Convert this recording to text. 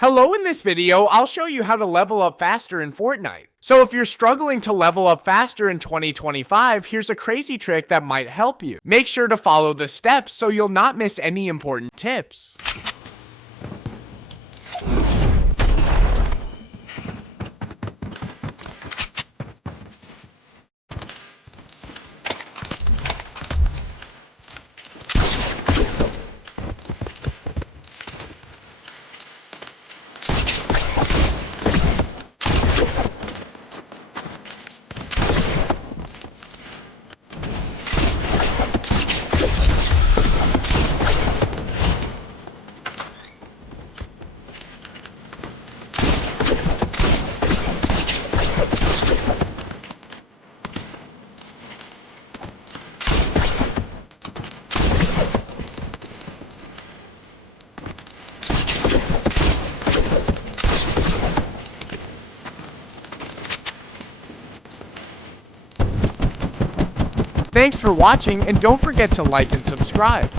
Hello, in this video, I'll show you how to level up faster in Fortnite. So if you're struggling to level up faster in 2025, here's a crazy trick that might help you. Make sure to follow the steps so you'll not miss any important tips. Thanks for watching, and don't forget to like and subscribe.